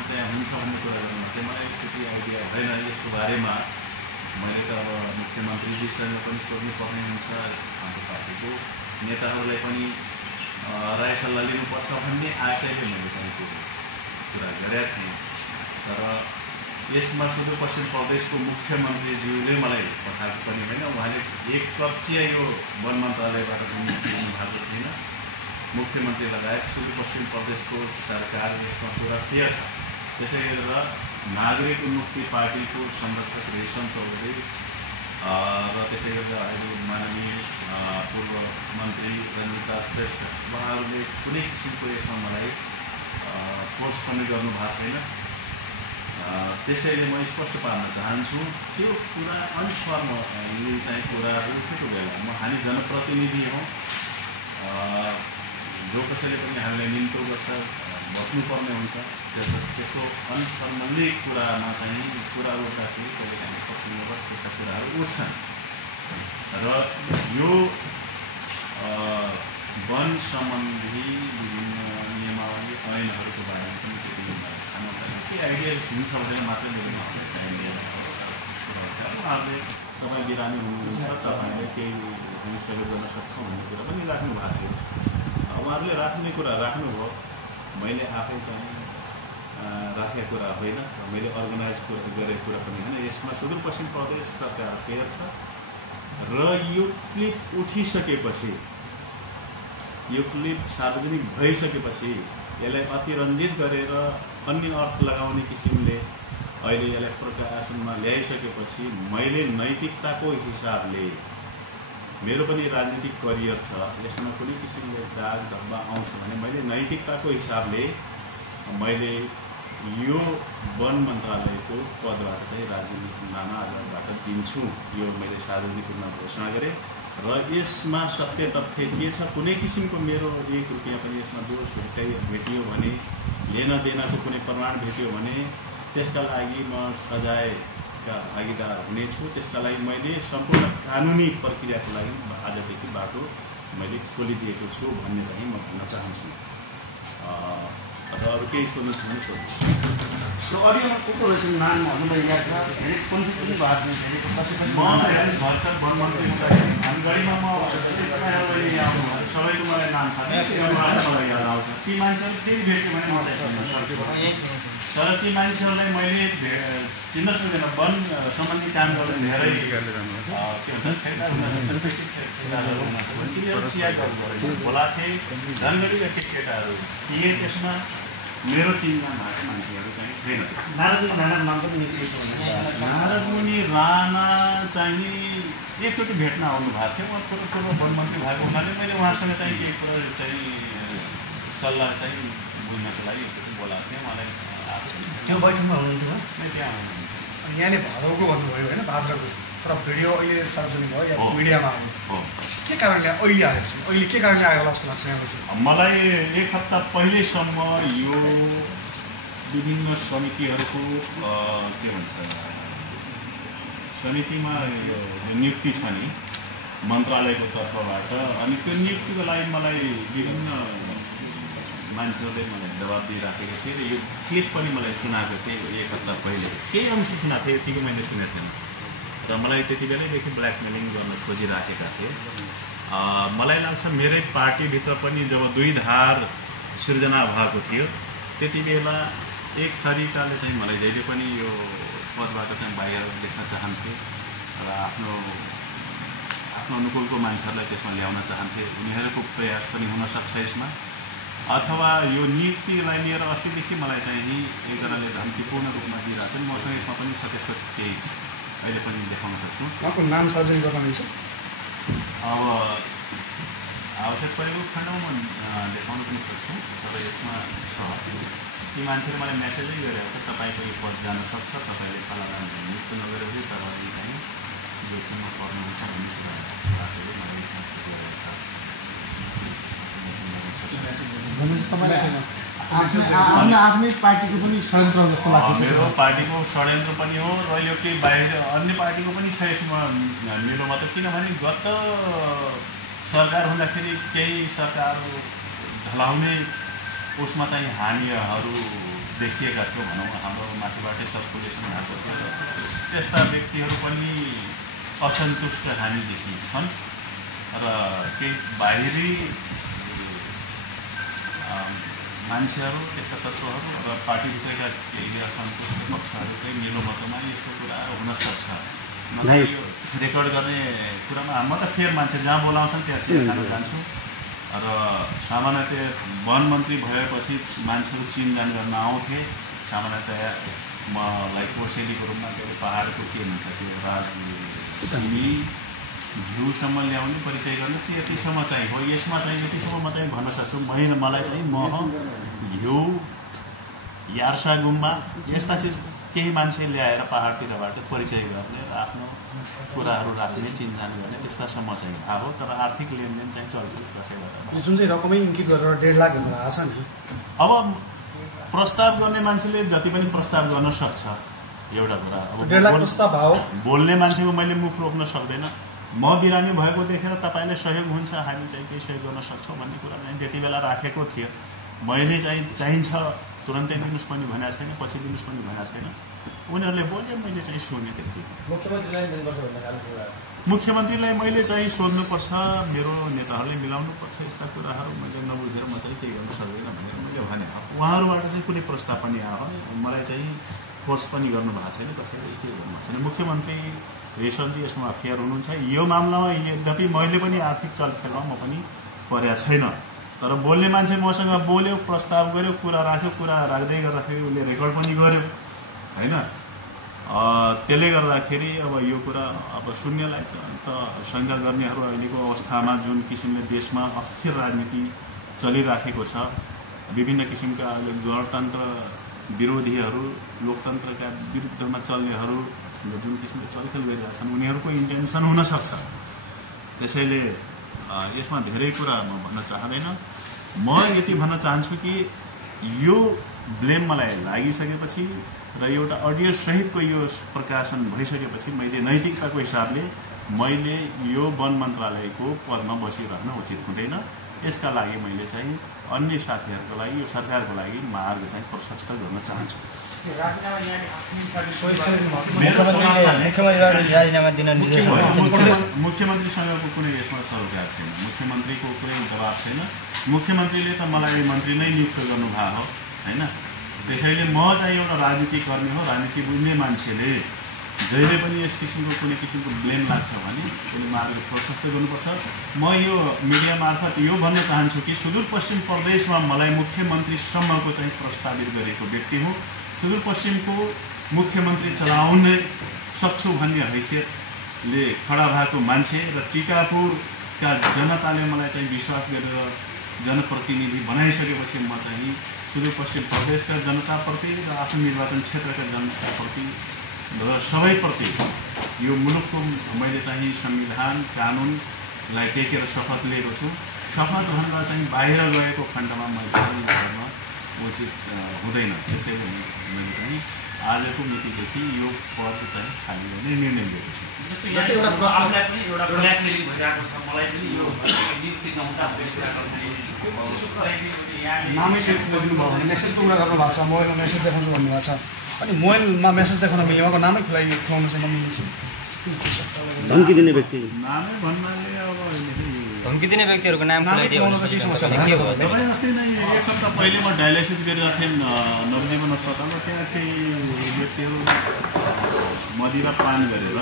काम त्यहाँ हुन्छ भन्ने कुरा गर्नु चाहिँ मलाई त्यति आइडिया भएन यसको बारेमा। मैले त अब मुख्यमन्त्रीजीसँग पनि सोध्नुपर्ने हुन्छ, हाम्रो पार्टीको नेताहरूलाई पनि राय सल्लाह लिनुपर्छ भन्ने आशयले मैले चाहिँ त्यो कुरा गरेका थिएँ। तर यसमा सुदूरपश्चिम प्रदेशको मुख्यमन्त्रीज्यूले मलाई पठाएको पनि होइन, उहाँले एक कक्षीय यो वन मन्त्रालयबाट पनि दिनु भएको छैन। मुख्यमन्त्री लगायत सुदूरपश्चिम प्रदेशको सरकार यसमा पुरा फेयर छ। त्यसै गरेर नागरिक उन्मुक्ति पार्टीको संरक्षक रेशम चौधरी र त्यसै गरेर अहिले माननीय पूर्व मन्त्री रञ्जिता श्रेष्ठ उहाँहरूले कुनै किसिमको यसमा मलाई पोस्ट पनि गर्नु भएको छैन। त्यसैले म स्पष्ट पार्न चाहन्छु त्यो कुरा अनफर्म चाहिँ कुराहरू उठेको बेला हामी जनप्रतिनिधि हौँ, जो कसैले पनि हामीलाई निम्तो गर्छ बस्नुपर्ने हुन्छ। त्यसो अनफर्मल्ली कुरामा चाहिँ कुरा उठ्दाखेरि कहिलेकाहीँ पक्षमा त्यस्ता कुराहरू उठ्छन् र यो वन सम्बन्धी विभिन्न नियमावली ऐनहरूको बारेमा पनि त्यति थाहा नभएन। के आइडिया हुन्छ भनेर मात्रै मेरो आइडिया उहाँहरूले तपाईँ बिरामी हुनुहुन्छ, तपाईँले केही सहयोग गर्न सक्छौँ भन्ने कुरा पनि राख्नु भएको थियो। उहाँहरूले राख्ने कुरा राख्नुभयो, मैले आफै चाहिँ राखेको कुरा होइन, मैले अर्गनाइज गरेको कुरा पनि होइन। यसमा सुदूरपश्चिम प्रदेश सरकार फेयर छ र यो क्लिप उठिसकेपछि, यो क्लिप सार्वजनिक भइसकेपछि यसलाई अतिरञ्जित गरेर अन्य अर्थ लगाउने किसिमले अहिले यसलाई प्रकाशनमा ल्याइसकेपछि मैले नैतिकताको हिसाबले, मेरो पनि राजनीतिक करियर छ, यसमा कुनै किसिमले दाग धब्बा आउँछ भने मैले नैतिकताको हिसाबले मैले यो वन मन्त्रालयको पदबाट चाहिँ राजनीतिक नाना आधारबाट दिन्छु। यो मैले सार्वजनिक रूपमा घोषणा गरेँ र यसमा सत्य तथ्य के छ, कुनै किसिमको मेरो 1 रुपियाँ पनि यसमा दोष भेटियो भने, लेन देनको कुनै प्रमाण भेटियो भने त्यसका लागि म सजायका भागीदार हुनेछु। त्यसका लागि मैले सम्पूर्ण कानुनी प्रक्रियाको लागि आजदेखि बाटो मैले खोलिदिएको छु भन्ने चाहिँ म भन्न चाहन्छु। र अरू केही सोध्नु छ भने सोध्नु। अडियोमा को को रहेछ नाम हामीलाई याद छ, कुनै पनि बात म भर्खर वन मन्त्री हामी गाडीमा म तपाईँहरूले आउनु सबैको मलाई नाम थाहा मलाई याद आउँछ। ती मान्छेहरू फेरि भेट्यो भने मलाई तर ती मान्छेहरूलाई मैले चिन्न सक्दैन। वन सम्बन्धी काम गर्ने धेरै के भन्छ बोलाएको थिएँ, झन्गडी केटाहरू थिए। त्यसमा मेरो चिन्ता भएको मान्छेहरू चाहिँ छैन। नारदमुनि राणा चाहिँ एकचोटि भेट्न आउनु भएको थियो। उहाँ पूर्व वन मन्त्री भएको हुनाले मैले उहाँसँग चाहिँ केही कुरा चाहिँ सल्लाह चाहिँ बुझ्नको लागि एकचोटि बोलाएको थिएँ। मलाई त्यो बैठकमा हुनुहुन्थ्यो, त्यहाँ हुनुहुन्थ्यो। यहाँले भाद्रौको भन्नुभयो होइन, भाद्रको तर भिडियो अहिले सार्वजनिक भयो या मिडियामा आयो, के कारणले अहिले आएको छ? अहिले के कारणले आयो होला जस्तो लाग्छ यहाँपछि? मलाई 1 हप्ता पहिलेसम्म यो विभिन्न समितिहरूको के भन्छ समितिमा नियुक्ति छ नि मन्त्रालयको तर्फबाट, अनि त्यो नियुक्तिको लागि मलाई विभिन्न मान्छेहरूले मलाई जवाब दिइराखेको थिएँ र यो केस पनि मलाई सुनाएको थिएँ 1 हप्ता पहिले। केही अंश सुनाएको थिएँ, यतिकै मैले सुनेको थिएन र मलाई त्यति बेलैदेखि ब्ल्याकमेलिङ गर्न खोजिराखेका थिए। मलाई लाग्छ मेरै पार्टीभित्र पनि जब 2 धार सृजना भएको थियो त्यति बेला एक थरीकाले चाहिँ मलाई जहिले पनि यो पदबाट चाहिँ बाहिर लेख्न चाहन्थे र आफ्नो अनुकूलको मान्छेहरूलाई त्यसमा ल्याउन चाहन्थे। उनीहरूको प्रयास पनि हुनसक्छ यसमा, अथवा यो नियुक्तिलाई लिएर अस्तिदेखि मलाई चाहिँ एकजनाले धम्कीपूर्ण रूपमा दिइरहेको छ। मसँग यसमा पनि छ त्यसको केही अहिले पनि देखाउन सक्छु। उहाँको नाम सार्वजनिक गर्न मिल्छ? अब आवश्यक परेको खण्डमा म देखाउन पनि सक्छु, तर यसमा छ। ती मान्छेले मलाई मेसेजै गरेको छ, तपाईँको यो पद जान सक्छ, तपाईँले फलाना नियुक्त नगरेपछि तपाईँले चाहिँ जोखिममा पर्नुहुन्छ भन्ने कुरा राखेर मलाई आफ्नै पार्टीको पनि षड्यन्त्र जस्तो लाग्छ। मेरो पार्टीको षड्यन्त्र पनि हो र यो केही बाहिर अन्य पार्टीको पनि छ यसमा मेरो मत। किनभने गत सरकार हुँदाखेरि केही सरकार ढलाउने उसमा चाहिँ हामीहरू देखिएका थियौँ भनौँ, हाम्रो माथिबाटै सर्कुलेसन भएको थियो। त्यस्ता व्यक्तिहरू पनि असन्तुष्ट हामी देखिन्छन् र केही बाहिरी मान्छेहरू, त्यस्ता तत्त्वहरू र पार्टीभित्रका केही असन्तुष्ट पक्षहरू चाहिँ मेरो मतमा यस्तो कुरा हुनसक्छ। मलाई यो रेकर्ड गर्ने कुरामा म त फेर मान्छे जहाँ बोलाउँछन् त्यहाँ चिया खान जान्छु र सामान्यतया वन मन्त्री भएपछि मान्छेहरू चिनजान गर्न आउँथे। सामान्यतया मलाई कोसेलीको रूपमा त्यो पहाडको के भन्छ त्यो सिमी घिउसम्म ल्याउने परिचय गर्ने त्यतिसम्म चाहिँ हो। यसमा चाहिँ यतिसम्म म चाहिँ भन्न सक्छु, मलाई चाहिँ मह, घिउ, यार्सा गुम्बा यस्ता चिज केही मान्छे ल्याएर पहाडतिरबाट परिचय गर्ने र आफ्नो कुराहरू राख्ने, चिनजान गर्ने त्यस्तासम्म चाहिँ थाहा हो। तर आर्थिक लेनदेन चाहिँ चलखेल कसैबाट यो जुन चाहिँ रकमै इङ्कित गरेर 1.5 लाख भनेर आएको छ नि, अब प्रस्ताव गर्ने मान्छेले जति पनि प्रस्ताव गर्न सक्छ। एउटा कुरा अब 1.5 लाख प्रस्ताव भयो, बोल्ने मान्छेको मैले मुख रोक्न सक्दैन। म बिरामी भएको देखेर तपाईँले सहयोग हुन्छ, हामी चाहिँ केही सहयोग गर्न सक्छौँ भन्ने कुरा चाहिँ त्यति बेला राखेको थियो। मैले चाहिँ चाहिन्छ तुरन्तै दिनुहोस् पनि भनेको छैन, पछि दिनुहोस् पनि भनेको छैन। उनीहरूले बोल्यो, मैले चाहिँ सुने। त्यति मुख्यमन्त्रीलाई मैले चाहिँ सोध्नुपर्छ, मेरो नेताहरूले मिलाउनुपर्छ यस्ता कुराहरू। मैले नबुझेर म चाहिँ केही गर्न सक्दैन भनेर मैले भने। उहाँहरूबाट चाहिँ कुनै प्रस्ताव पनि आयो, मलाई चाहिँ फोर्स पनि गर्नुभएको छैन, कसैले के गर्नुभएको छैन। मुख्यमन्त्री रेशमजी यसमा अफेयर हुनुहुन्छ। यो मामलामा यद्यपि मैले पनि आर्थिक चलखेलमा म पनि परेको छैन, तर बोल्ने मान्छे मसँग बोल्यो, प्रस्ताव गर्यो, कुरा राख्यो। कुरा राख्दै गर्दाखेरि उसले रेकर्ड पनि गर्यो होइन। त्यसले गर्दाखेरि अब यो कुरा अब शून्य लाग्छ। अन्त शङ्का गर्नेहरू अहिलेको अवस्थामा जुन किसिमले देशमा अस्थिर राजनीति चलिराखेको छ, विभिन्न किसिमका अहिले गणतन्त्र विरोधीहरू, लोकतन्त्रका विरुद्धमा चल्नेहरू जुन किसिमले चलखेल गरिरहेका छन्, उनीहरूको इन्टेन्सन हुनसक्छ। त्यसैले यसमा धेरै कुरा म भन्न चाहदैन। म यति भन्न चाहन्छु कि यो ब्लेम मलाई लागिसकेपछि र एउटा अडियो सहितको यो प्रकाशन भइसकेपछि मैले नैतिकताको हिसाबले मैले यो वन मन्त्रालयको पदमा बसिरहन उचित हुँदैन। यसका लागि मैले चाहिँ अन्य साथीहरूको लागि, यो सरकारको लागि मार्ग चाहिँ प्रशस्त गर्न चाहन्छु। मुख्यमन्त्रीसँगको कुनै यसमा सरोकार छैन, मुख्यमन्त्रीको कुनै दबाब छैन। मुख्यमन्त्रीले त मलाई मन्त्री नै नियुक्त गर्नुभएको हो होइन। त्यसैले म चाहिँ एउटा राजनीति गर्ने हो, राजनीति बुझ्ने मान्छेले जहिले पनि यस किसिमको कुनै किसिमको ब्लेम लाग्छ भने कुनै मार्ग प्रशस्त गर्नुपर्छ। म यो मिडिया मार्फत यो भन्न चाहन्छु कि सुदूरपश्चिम प्रदेशमा मलाई मुख्यमन्त्रीसम्मको चाहिँ प्रस्तावित गरेको व्यक्ति हुँ। सुदूरपश्चिमको मुख्यमन्त्री चलाउन सक्छु भन्ने हैसियतले खडा भएको मान्छे र टिकापुरका जनताले मलाई चाहिँ विश्वास गरेर जनप्रतिनिधि बनाइसकेपछि म चाहिँ सुदूरपश्चिम प्रदेशका जनताप्रति र आफ्नो निर्वाचन क्षेत्रका जनताप्रति र सबैप्रति यो मुलुकको मैले चाहिँ संविधान कानुनलाई टेकेर शपथ लिएको छु। शपथभन्दा चाहिँ बाहिर गएको खण्डमा मैले गर्न उचित हुँदैन। त्यसैले मैले चाहिँ आजको मितिदेखि यो पद चाहिँ खाली गर्ने निर्णय लिएको छु। नामै चाहिँ दिनुभयो भने मेसेजको कुरा गर्नुभएको छ, मोबाइलमा मेसेज देखाउँछु भन्नुभएको छ। अनि मोबाइलमा मेसेज देखाउन मिल्ने उहाँको नामै खुलाउनु चाहिँ नमिल्ने छ। धम्की दिने व्यक्ति, नामै भन्नाले अब धम्की दिने व्यक्तिहरूको नाम खुलाइदियो भने के हो? तपाईँ अस्ति नै एक हप्ता पहिले म डायलाइसिस गरिरहेको थिएँ नवजीवन अस्पतालमा। त्यहाँ केही व्यक्तिहरू मदिरा पान गरेर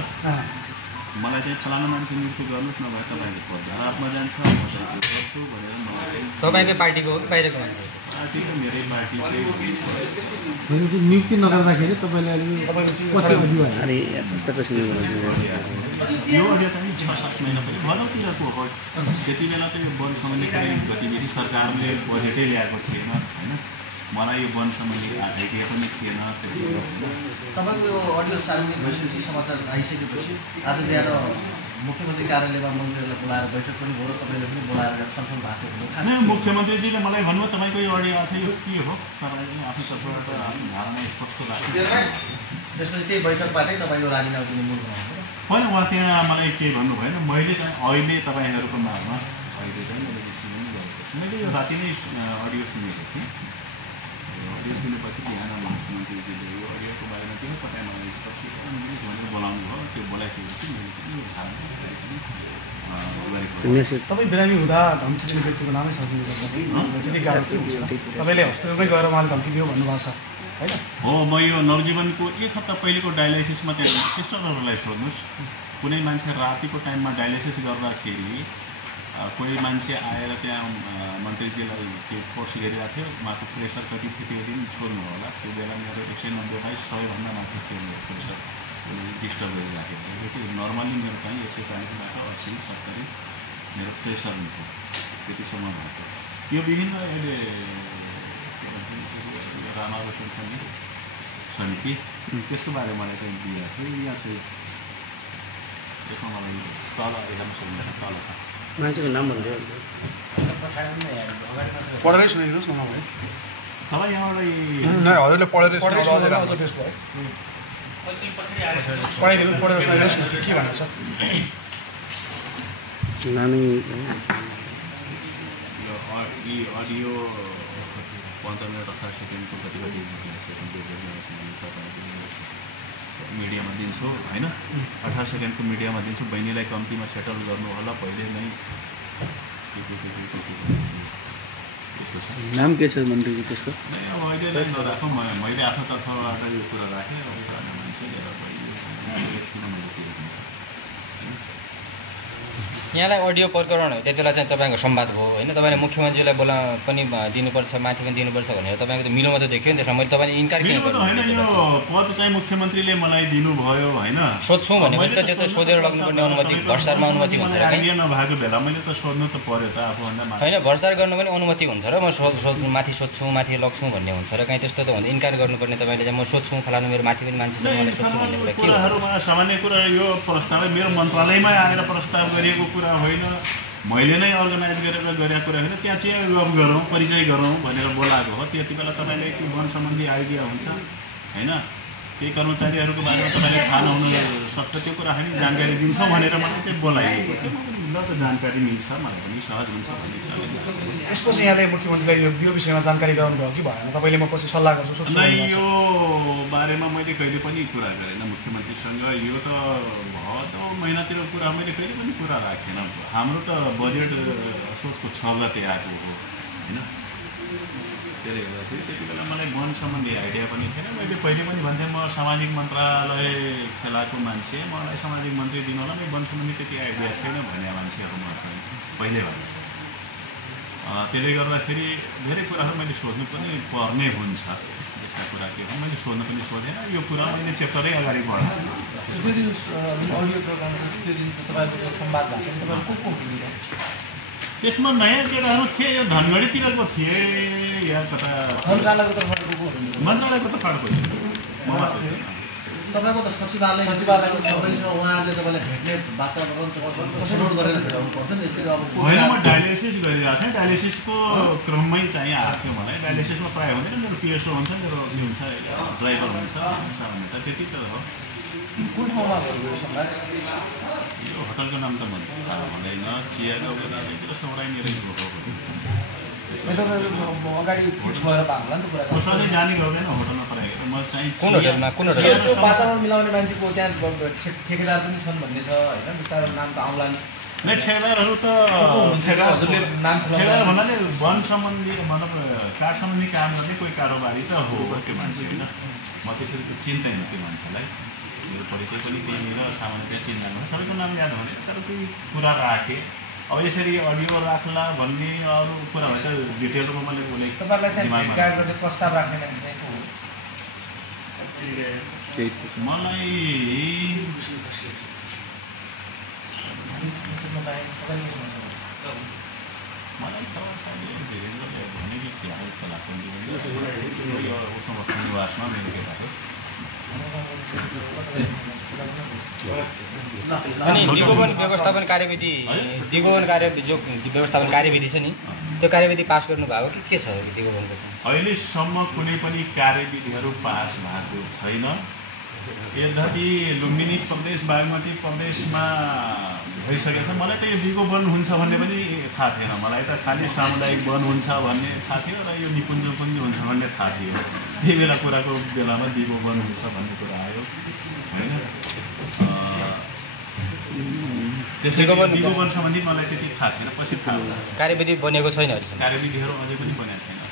मलाई चाहिँ फलाना मान्छे नियुक्त गर्नुहोस्, नभए तपाईँको पद धरापमा जान्छ, म चाहिँ त्यो गर्छु भनेर मलाई। तपाईँकै पार्टीको हो कि बाहिरको मान्छे? पार्टीको मेरै पार्टी चाहिँ नियुक्ति नगर्दाखेरि तपाईँले यो अडियो चाहिँ 6-7 महिना पहिले भदौतिरको हो। त्यति बेला त यो वन सम्बन्धी कुनै गतिविधि सरकारले बजेटै ल्याएको थिएन होइन। मलाई यो वन सम्बन्धी आइडिया पनि थिएन। तपाईँको यो अडियो सार्वजनिक भइसकेपछि, समाचार आइसकेपछि आज बिहान मुख्यमन्त्री कार्यालयमा मन्त्रीहरूलाई बोलाएर बैठक पनि भयो र तपाईँले पनि बोलाएर छलफल भएको हो। मुख्यमन्त्रीजीले मलाई भन्नुभयो तपाईँको यो अडियो आएको छ, यो के हो? तपाईँले आफ्नो तर्फबाट आफ्नो धारणा स्पष्ट राख्नु। त्यसपछि त्यही बैठकबाटै तपाईँ यो राजीनामा दिने मूल बनाउनु होइन। उहाँ त्यहाँ मलाई केही भन्नु भएन। मैले चाहिँ अहिले तपाईँहरूको नाममा अहिले चाहिँ मैले डिसिजन गरेको छु। मैले यो राति नै अडियो सुनेको थिएँ। निर्देश दिएपछि बिहान मुख्यमन्त्रीजीले यो अडियोको बारेमा के पठाए मलाई स्पष्टीकरण दिनुहोस् भनेर बोलाउनु भयो। त्यो बोलाइसकेपछि मैले चाहिँ यो थाहा गरेको। तपाईँ बिरामी हुँदा धम्की दिने व्यक्तिको नामै सर्किल गर्दा त्यति गाह्रो के हुन्छ? तपाईँले हस्पिटलमै गएर उहाँले धम्की दियो भन्नुभएको छ होइन? हो, म यो नवजीवनको 1 हप्ता पहिलेको डायलाइसिसमा त्यहाँ सिस्टरहरूलाई सोध्नुहोस्। कुनै मान्छे रातिको टाइममा डायलाइसिस गर्दाखेरि कोही मान्छे आएर त्यहाँ मन्त्रीजीलाई त्यो कोर्स गरिरहेको थियो, उहाँको प्रेसर कति थियो त्यो दिन सोध्नु होला। त्यो बेला मेरो 190/100 भन्दा माथि थियो मेरो प्रेसर, डिस्टर्ब गरिराखेको थियो। त्यो नर्मल्ली मेरो चाहिँ 140बाट 80-70 मेरो प्रेसर हुन्थ्यो, त्यतिसम्म भएको। यो विभिन्न अहिले रामारोशन समिति त्यसको बारेमा मलाई चाहिँ दिएको थियो। यहाँ चाहिँ त्यसमा मलाई तल हेर्न सक्नुहुन्छ, तल छ मान्छेको नाम भन्दै पढेरै सुनाइदिनुहोस् न मलाई। तपाईँ यहाँबाट हजुरले पढेर सुनाउँदा अझ बेस्ट भयो। पढेर सुनाइदिनुहोस् न के भनेको छ? नामै यो अडियो 15 मिनट 18 सेकेन्डको कति मिडियामा दिन्छु होइन, 18 सेकेन्डको मिडियामा दिन्छु। बहिनीलाई कम्तीमा सेटल गर्नु होला पहिले नै। त्यस्तो छ। नाम के छ मन्त्रीजी त्यसको? अब अहिले नै नराखौँ, मैले आफ्नो तर्फबाट यो कुरा राखेँ। अब मान्छे यहाँलाई अडियो प्रकरण हो त्यति बेला चाहिँ तपाईँको संवाद भयो होइन? तपाईँले मुख्यमन्त्रीलाई बोला पनि दिनुपर्छ, माथि पनि दिनुपर्छ भनेर तपाईँको त मिलोमा त देखियो नि। त्यसमा मैले तपाईँले इन्कार किन गर्नु? होइन, यो पद चाहिँ मुख्यमन्त्रीले मलाई दिनुभयो होइन। सोध्छु भनेपछि त त्यो त सोधेर लग्नुपर्ने अनुमति भ्रष्टाचारमा अनुमति हुन्छ र आइडिया नभएको बेला मैले त सोध्नु त पर्यो त आफूभन्दा माथि। होइन, भ्रष्टाचार गर्नु पनि अनुमति हुन्छ र म माथि सोध्छु माथि लग्छु भन्ने हुन्छ र कहीँ त्यस्तो त भन्दा इन्कार गर्नुपर्ने तपाईँले चाहिँ म सोध्छु फलानु मेरो माथि पनि मान्छे छ मैले सोध्छु भन्ने कुरा के हो? कुराहरूमा सामान्य कुरा यो प्रस्ताव मेरो मन्त्रालयमै आएर प्रस्ताव गरिएको कुरा होइन, मैले नै अर्गनाइज गरेको कुरा होइन। त्यहाँ चाहिँ गफ गरौँ, परिचय गरौँ भनेर बोलाएको हो। त्यति बेला तपाईँले के वन सम्बन्धी आइडिया हुन्छ होइन, केही कर्मचारीहरूको बारेमा तपाईँले थाहा नहुन सक्छ, त्यो कुरा होइन जानकारी दिन्छ भनेर मलाई चाहिँ बोलाइएको थियो। ल त जानकारी मिल्छ मलाई पनि सहज हुन्छ भन्ने छ। यसपछि यहाँले मुख्यमन्त्रीलाई यो विषयमा जानकारी गराउनु भयो कि भएन? तपाईँले म पछि सल्लाह गर्छु सोध्छु। यो बारेमा मैले कहिले पनि कुरा गरेन मुख्यमन्त्रीसँग। यो त भदौ महिनातिर कुरा मैले कहिले पनि कुरा राखेन। हाम्रो त बजेट सोचको 6 गते आएको हो होइन। त्यसले गर्दाखेरि त्यति बेला मलाई वन सम्बन्धी आइडिया पनि थिएन। मैले पहिले पनि भन्थेँ म सामाजिक मन्त्रालय खेलाएको मान्छे, मलाई सामाजिक मन्त्री दिनु होला, मैले वन सम्बन्धी त्यति आइडिया छैन भन्ने मान्छेहरूमा चाहिँ पहिले भनेको छ। त्यसले गर्दाखेरि धेरै कुराहरू मैले सोध्नु पनि पर्ने हुन्छ। यस्ता कुरा के हो मैले सोध्न पनि सोधेन। यो कुरा मैले च्याप्टरै अगाडि बढाएँ। त्यसमा नयाँ केटाहरू थिए, यो धनगढीतिरको थिए या कता मन्त्रालयको त फाँटो पैसा तपाईँको त सचिवालय सबै छ, उहाँहरूले तपाईँलाई भेट्ने वातावरण छनौट गरेर भेटाउनु पर्छ नि। यसरी अब होइन, म डायलिसिस गरिरहेको थिएँ, डायलिसिसको क्रममै चाहिँ आएको थियो मलाई। डायलिसिसमा प्रायः हुँदैन, मेरो पिएसओ हुन्छ, मेरो उयो हुन्छ, ड्राइभर हुन्छ, सामान्यत त्यति त हो। कुन ठाउँमा यो होटलको नाम त मैले थाहा भन्दैन, चियाको बेलातिर सौराई मेरै अगाडि फिक्स भएर पाउँला नि त कुरा। म सधैँ जाने गर्दैन होटलमा प्रायः। म चाहिँ कुन होटलमा कुन होटल? वातावरण मिलाउने मान्छेको त्यहाँ ठेकेदार पनि छन् भन्ने छ होइन? बिस्तारै नाम त आउला नि। नै ठेकेदारहरू त हजुरले नाम ठेकेदार भन्नाले वन सम्बन्धी मतलब काठ सम्बन्धी काम गर्ने कोही कारोबारी त हो त्यो मान्छे होइन। म त्यसरी त चिन्दैन त्यो मान्छेलाई, मेरो परिचय पनि त्यही र सामान्य चिन्दैन, सबैको नाम याद हुन्छ। तर त्यो कुरा राखेँ। अब यसरी अडियो राख्ला भन्ने अरू कुराहरू चाहिँ डिटेलमा मैले बोलेको। तपाईँलाई त्यहाँ गाइड गर्ने प्रस्ताव राख्ने मान्छे को हो? मलाई उसँग निवासमा मेरो केटाको अनि दिगोवन व्यवस्थापन कार्यविधि जो व्यवस्थापन कार्यविधि छ नि, त्यो कार्यविधि पास गर्नुभएको कि के छ दिगोवनको चाहिँ? अहिलेसम्म कुनै पनि कार्यविधिहरू पास भएको छैन। यद्यपि लुम्बिनी प्रदेश बागमती प्रदेशमा भइसकेको छ। मलाई त यो दिगो वन हुन्छ भन्ने पनि थाहा थिएन। मलाई त खालि सामुदायिक वन हुन्छ भन्ने थाहा थियो र यो निकुञ्ज हुन्छ भन्ने थाहा थियो। त्यही बेला कुराको बेलामा दिगो वन हुन्छ भन्ने कुरा आयो होइन। त्यसैले दिगो वन सम्बन्धी मलाई त्यति थाहा थिएन। पछि थाहा छ। कार्यविधि बनेको छैन। कार्यविधिहरू अझै पनि बनेको छैन।